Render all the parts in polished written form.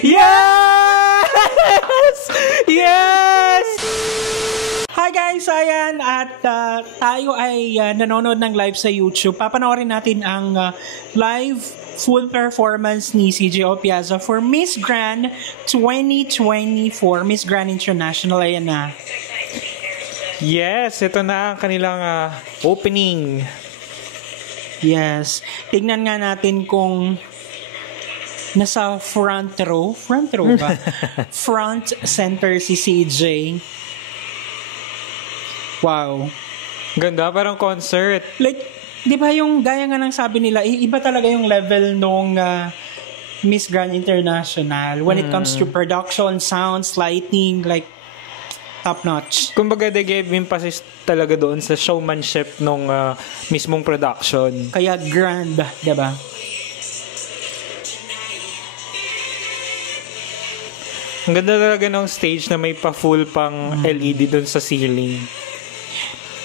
Yes! Yes! Hi guys, ayan, at tayo ay nanonood ng live sa YouTube. Papanoorin natin ang live full performance ni CJ Opiaza for Miss Grand 2024, Miss Grand International. Ayan na. Yes, ito na ang kanilang opening. Yes. Tignan nga natin kung nasa front row ba? Front center si CJ. Wow. Ganda, parang concert. Like, di ba yung gaya nga ng sabi nila, iba talaga yung level nung Miss Grand International when it comes to production, sounds, lighting, like, top notch. Kumbaga, they gave emphasis talaga doon sa showmanship nung mismong production. Kaya grand, di ba? Ang ganda talaga ng stage na may pa-full pang LED doon sa ceiling.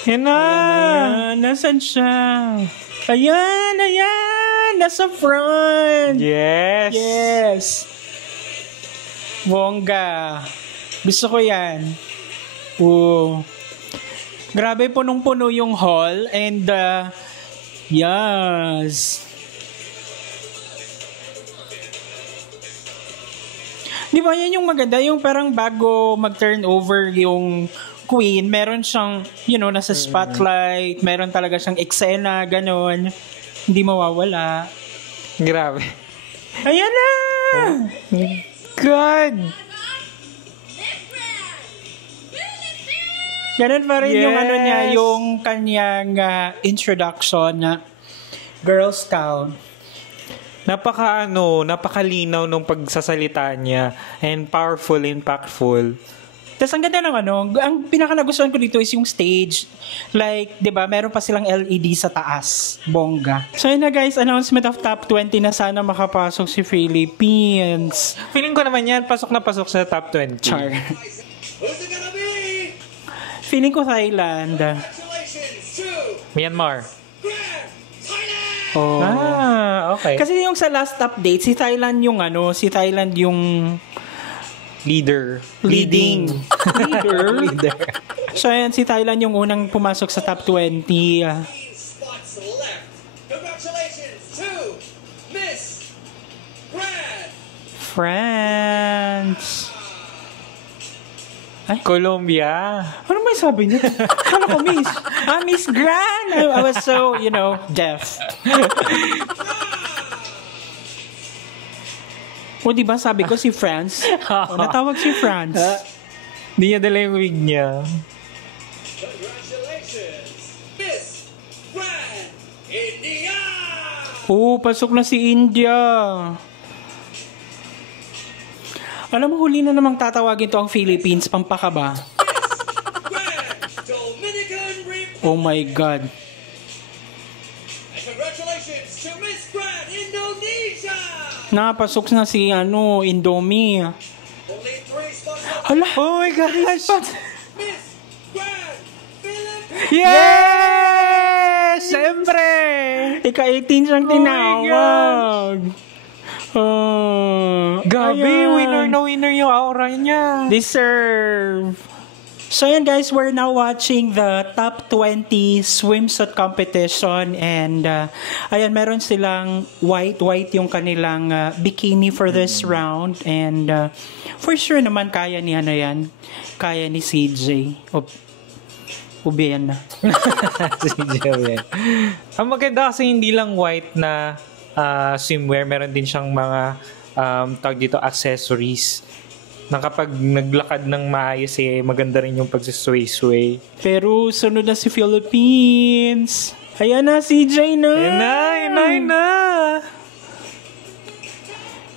Yan na! Ayan, nasan siya? Ayan! Nasa front! Yes! Yes! Bongga! Gusto ko yan. Oh. Grabe, punong-puno yung hall and yes. Di ba yan yung maganda? Yung parang bago mag-turn over yung Queen, meron siyang, nasa spotlight, meron talaga siyang eksena, ganon. Hindi mawawala. Grabe. Ayan na! God! Ganon pa rin yung niya, yung kanyang introduction na Girl Scout. Napakalinaw nung pagsasalita niya and powerful, impactful. Tapos ang ganda ng ang pinaka nagustuhan ko dito is yung stage. Like, 'di ba, meron pa silang LED sa taas. Bongga. So yun na guys, announcement of top 20 na sana makapasok si Philippines. Feeling ko naman yan, pasok na pasok sa top 20. Char. Feeling ko Thailand. Myanmar. Oh. Okay. Kasi yung sa last update, si Thailand yung Leader. Leading. Leader. So ayan, si Thailand yung unang pumasok sa top 20. France. Ay? Colombia. Ano may sabi niya? Ano ko, Miss? Miss Grand! I was so, deaf. O, diba sabi ko si France? Natawag si France. Hindi niya dala yung wig niya. Pasok na si India. Alam mo, huli na namang tatawagin to ang Philippines. Pampakaba. Oh my God. Congratulations to Miss Grand Indonesia! Napasok na si Indomie. Only 3 spots left. Hala! Oh my gosh! Miss Grand Philippines! Yes! Siyempre! Ika-18 siyang tinawag. Gabi, winner na winner yung aura niya. Deserve. So yan guys, we're now watching the top 20 swimsuit competition and ayan, meron silang white yung kanilang bikini for this round and for sure naman kaya ni kaya ni CJ Ubian na. CJ Ubian. Ang maganda kasi hindi lang white na swimwear, meron din siyang mga tawag dito accessories na kapag naglakad ng maayos maganda rin yung pagsisway-sway. Pero sunod na si Philippines. Ayan na, CJ na. Ayan na.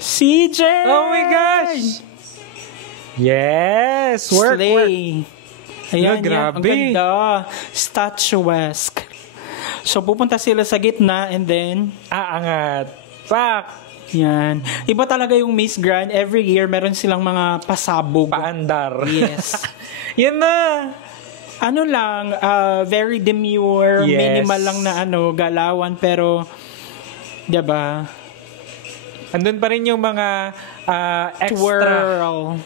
CJ! Oh my gosh! Yes! Work. Ayan, grabe. Ang ganda. Statuesque. So, pupunta sila sa gitna and then aangat. Pak! Yan. Iba talaga yung Miss Grand. Every year, meron silang mga pasabog. Paandar. Yes. Yan na. Very demure, yes. Minimal lang na galawan, pero, diba? Andun pa rin yung mga extra Twirl.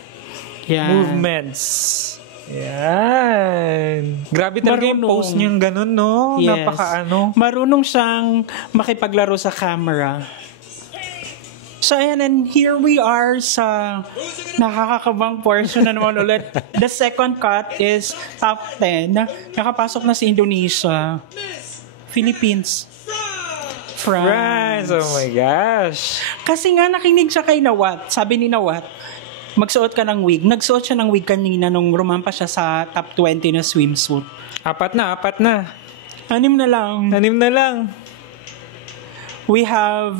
Yan. movements. Yan. Grabe talaga yung Marunong. pose niyang ganun, no? Yes. Marunong siyang makipaglaro sa camera. So, ayan, and here we are sa nakakakabang portion na naman ulit. The second cut is top 10. Nakapasok na si Indonesia. Philippines. France. Oh my gosh. Kasi nga nakinig siya kay Nawat. Sabi ni Nawat, magsuot ka ng wig. Nagsuot siya ng wig kanina nung rumampa siya sa top 20 na swimsuit. Apat na. 6 na lang. 6 na lang. We have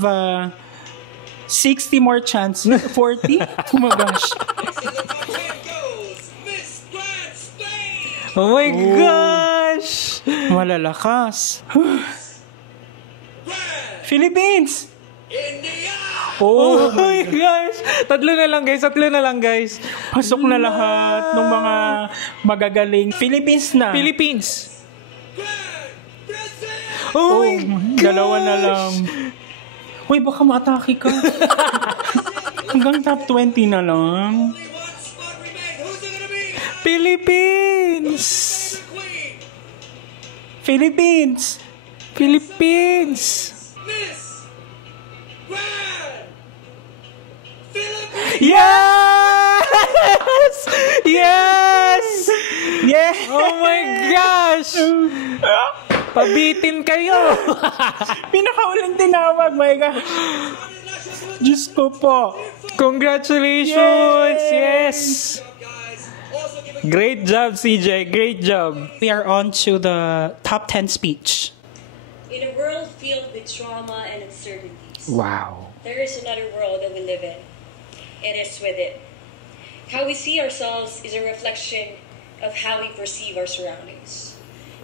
60 more chance. 40? Oh my gosh. Here goes Miss Grand Spain. Oh my gosh. Malalakas. Grand Philippines! India. Oh my gosh. Tatlo na lang guys. Pasok na lahat ng mga magagaling. Philippines na. Philippines. Grand Brazil. Oh my gosh. Dalawa na lang. Uy, baka matake ka. Hanggang top 20 na lang. Only one spot remains. Who's it gonna be? Philippines. Queen. Philippines! Philippines. Miss Grand Philippines. Yes! Yes! Yeah! Oh my gosh! Pabitin kayo! Pinakauling tinawag, my God. Diyos ko po. Congratulations! Yes! Guys, also give a Great job, CJ. Great job. We are on to the top 10 speech. In a world filled with trauma and uncertainties, Wow. there is another world that we live in. It is within. How we see ourselves is a reflection of how we perceive our surroundings.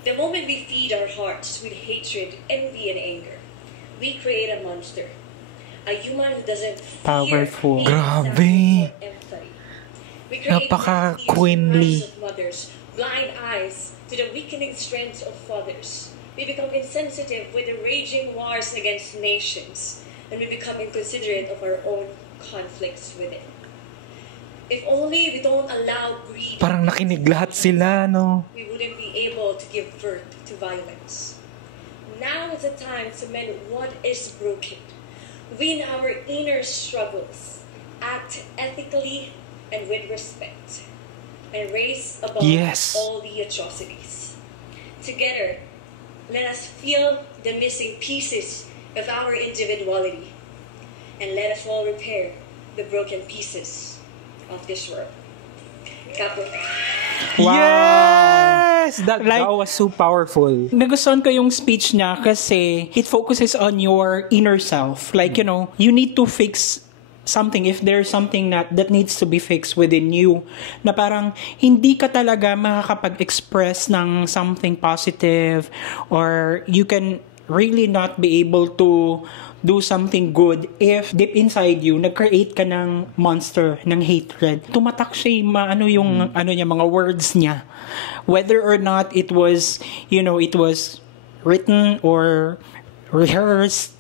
The moment we feed our hearts with hatred, envy, and anger, we create a monster. A human who doesn't Powerful. fear, Grabe. empathy. We create Napaka-queenly. eyes of mothers, blind eyes to the weakening strengths of fathers. We become insensitive with the raging wars against nations, and we become inconsiderate of our own conflicts within. If only we don't allow greed, Parang nakinig lahat sila, no? we wouldn't be able to give birth to violence. Now is the time to mend what is broken. Win our inner struggles, act ethically and with respect, and raise above Yes. all the atrocities. Together, let us feel the missing pieces of our individuality, and let us all repair the broken pieces of this world. Kapo. Yes! That Like- was so powerful. Nagustuhan ko yung speech niya kasi it focuses on your inner self. Like, you know, you need to fix something if there's something that needs to be fixed within you. Na parang hindi ka talaga makakapag-express ng something positive or you can really not be able to do something good if deep inside you, nag-create ka ng monster, ng hatred. Tumatak siya yung ano niya, mga words niya. Whether or not it was, you know, it was written or rehearsed,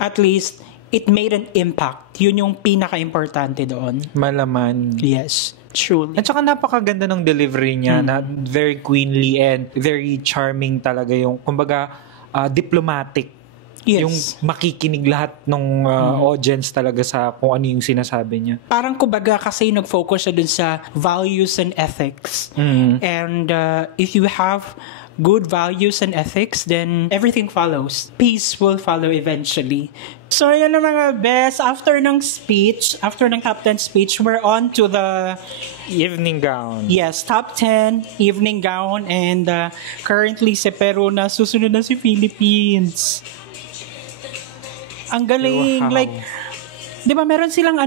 at least, it made an impact. Yun yung pinaka-importante doon. Malaman. Yes, truly. At saka napakaganda ng delivery niya na very queenly and very charming talaga yung, kumbaga, diplomatic. Yes. Yung makikinig lahat ng audience talaga sa kung ano yung sinasabi niya. Parang kumbaga kasi nag-focus siya dun sa values and ethics. And if you have good values and ethics, then everything follows. Peace will follow eventually. So, yan na mga best. After ng speech, after ng top 10 speech, we're on to the, Evening gown. yes, top 10 evening gown. And currently, si Peru na, susunod na si Philippines. Ang galing. Wow. Like, di ba meron silang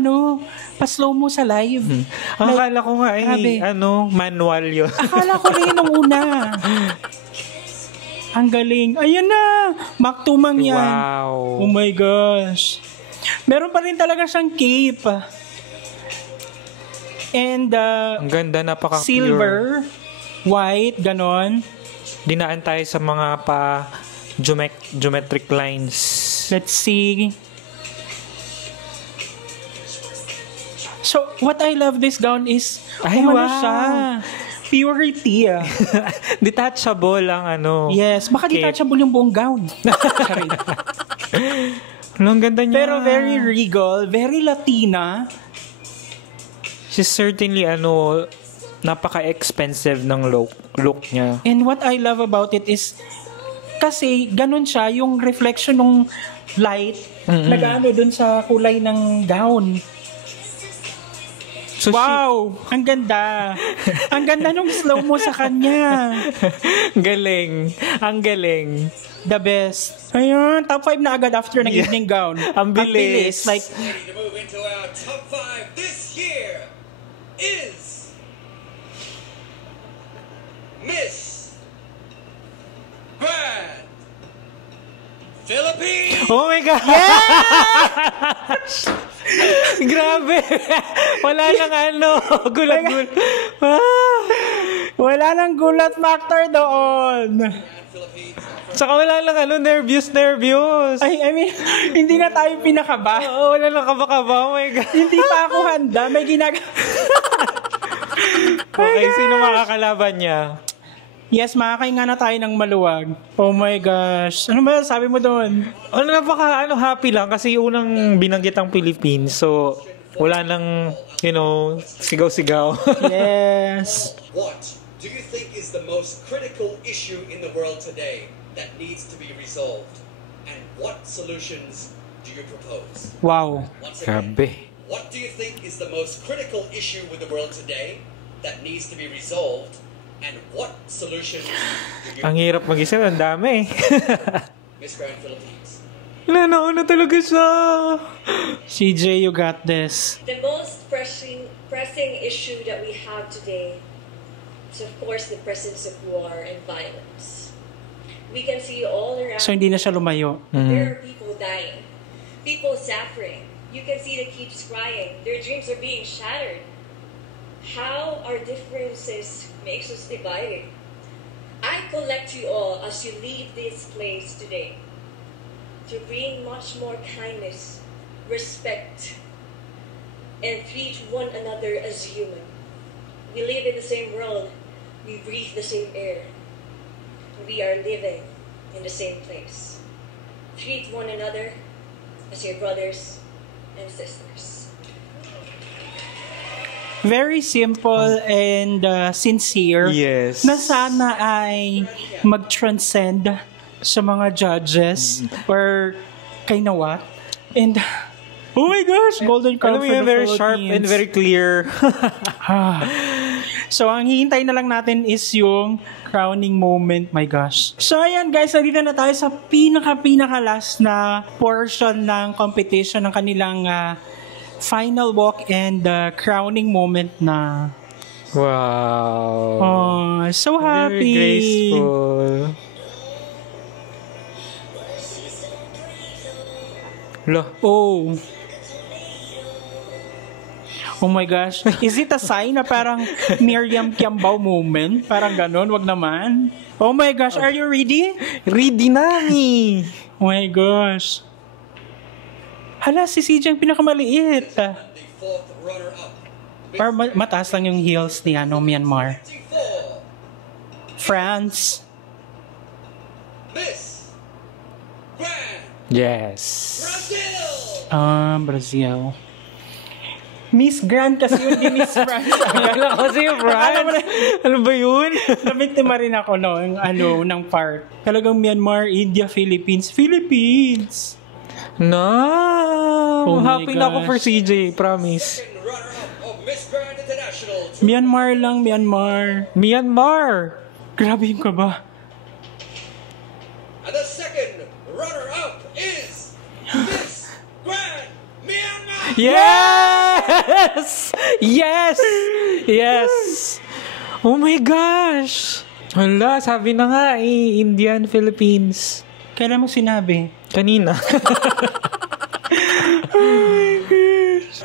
pa-slow mo sa live? Akala ko nga grabe. manual yun. Akala ko rin nung una. Ang galing. Ayun na. Maktumang yan. Wow. Oh my gosh. Meron pa rin talaga siyang cape. And Ang ganda, napaka-pure. silver, white, ganon. Dinaan tayo sa mga geometric lines. Let's see. So, what I love this gown is, Ay, ano wow. siya? Purity. Detachable ang ano. Yes, baka Cape. detachable yung buong gown. Charing. Ang ganda niya. Pero very regal, very Latina. She's certainly napaka-expensive ng look niya. And what I love about it is, kasi ganun siya, yung reflection ng light, nag-ano dun sa kulay ng gown. So Wow! Ang ganda! Ang ganda nung slow mo sa kanya. galing. Ang galing. The best. Ayun, top 5 na agad after ng evening gown. Ang bilis. Like, Ready to move into our top 5 this year is Miss Grand Philippines. Oh my God! Grabe! Wala nang gulat-gulat. wala nang gulat factor doon. Philippines. Saka wala nang nervous. I mean, hindi na tayo pinakaba. Oo, wala nang kaba-kaba. Oh my God. Hindi pa ako handa. May ginagawa. Okay, sino makakalaban niya? Yes, makakainga na tayo ng maluwag. Oh my gosh. Ano ba sabi mo doon? Happy lang kasi unang binanggit ang Philippines. So, wala nang, sigaw-sigaw. Yes. What do you think is the most critical issue in the world today that needs to be resolved? And what solutions do you propose? Wow. Once again, Grabe. what do you think is the most critical issue with the world today that needs to be resolved? And what solutions do you Ang hirap mag-isip. Ang dami. Miss Grand Philippines? Nauna talaga siya. CJ, you got this. The most pressing issue that we have today is, of course, the presence of war and violence. We can see all around. So, hindi na siya lumayo. There are people dying, people suffering. You can see the kids crying. Their dreams are being shattered. How our differences makes us divided. I collect you all as you leave this place today to bring much more kindness, respect, and treat one another as human. We live in the same world. We breathe the same air. We are living in the same place. Treat one another as your brothers and sisters. Very simple and sincere. Yes. Na sana ay mag-transcend sa mga judges or kay Nawat. And, oh my gosh, golden crown Alam mo for yun, the very Philippines. sharp and very clear. So, ang hihintay na lang natin is yung crowning moment. My gosh. So, ayan guys, nandito na tayo sa pinaka-last na portion ng competition ng kanilang final walk and crowning moment na. Wow. Oh, so happy. Very graceful. Oh. Oh my gosh. Is it a sign na parang Miriam Kiambao moment? Parang ganun, wag naman. Oh my gosh, are you ready? Ready na ni. Oh my gosh. Hala, si CJ ang pinakamaliit. The fourth runner-up. Or mataas lang yung heels ni Myanmar. 54. France. Miss Grand Yes. Brazil. Brazil. Miss Grand kasi yun, di Miss France. Akala ko si France. Ano ba yun? Nabiktima rin ako ng part. Talagang Myanmar, India, Philippines. Philippines! No. Oh my Happy na ako gosh. for CJ, promise. Second runner-up of Miss Grand International. Myanmar lang, Myanmar. Myanmar. Grabe yung kaba. And the second runner-up is Miss Grand Myanmar. Yes! Yes! Yes! Oh my gosh! Hala, sabi na nga Indian, Philippines. Kailan mo sinabi? Kanina.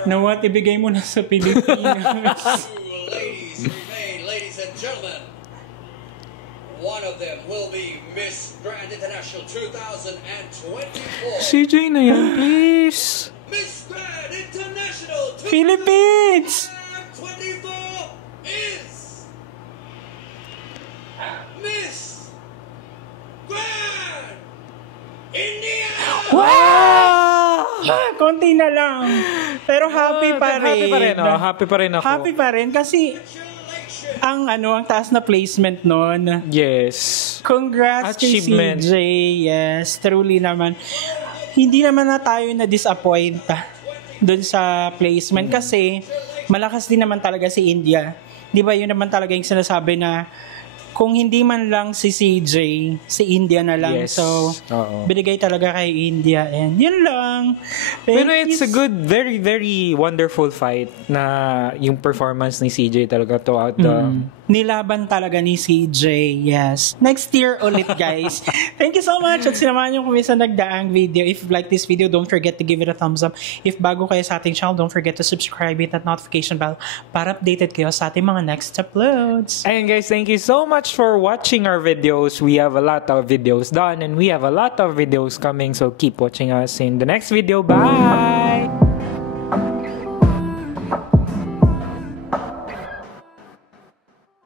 Nawat, ibigay mo na sa Pilipinas. Two ladies remain, ladies and gentlemen. One of them will be Miss Grand International 2024. CJ na yan, please. Miss Grand International. National Philippines! 24 is Miss Grand India! Wow! Konti na lang. Pero happy pa rin. Happy pa rin, oh. Happy pa rin ako. Happy pa rin kasi ang taas na placement nun. Yes. Congrats kay Achievement. CJ. Yes, truly naman. Hindi naman na tayo na-disappoint dun sa placement kasi malakas din naman talaga si India. Di ba yun naman talaga yung sinasabi na kung hindi man lang si CJ, si India na lang. Yes. So, Oo. binigay talaga kay India. And yun lang. Pero it's a good, very, very wonderful fight na yung performance ni CJ talaga throughout the... Nilaban talaga ni CJ. Yes. Next year ulit, guys. Thank you so much at sinamahan niyo kami sa nagdaang video. If you like this video, don't forget to give it a thumbs up. If bago kayo sa ating channel, don't forget to subscribe, hit that notification bell para updated kayo sa ating mga next uploads. And guys, thank you so much for watching our videos. We have a lot of videos done and we have a lot of videos coming. So keep watching us in the next video. Bye!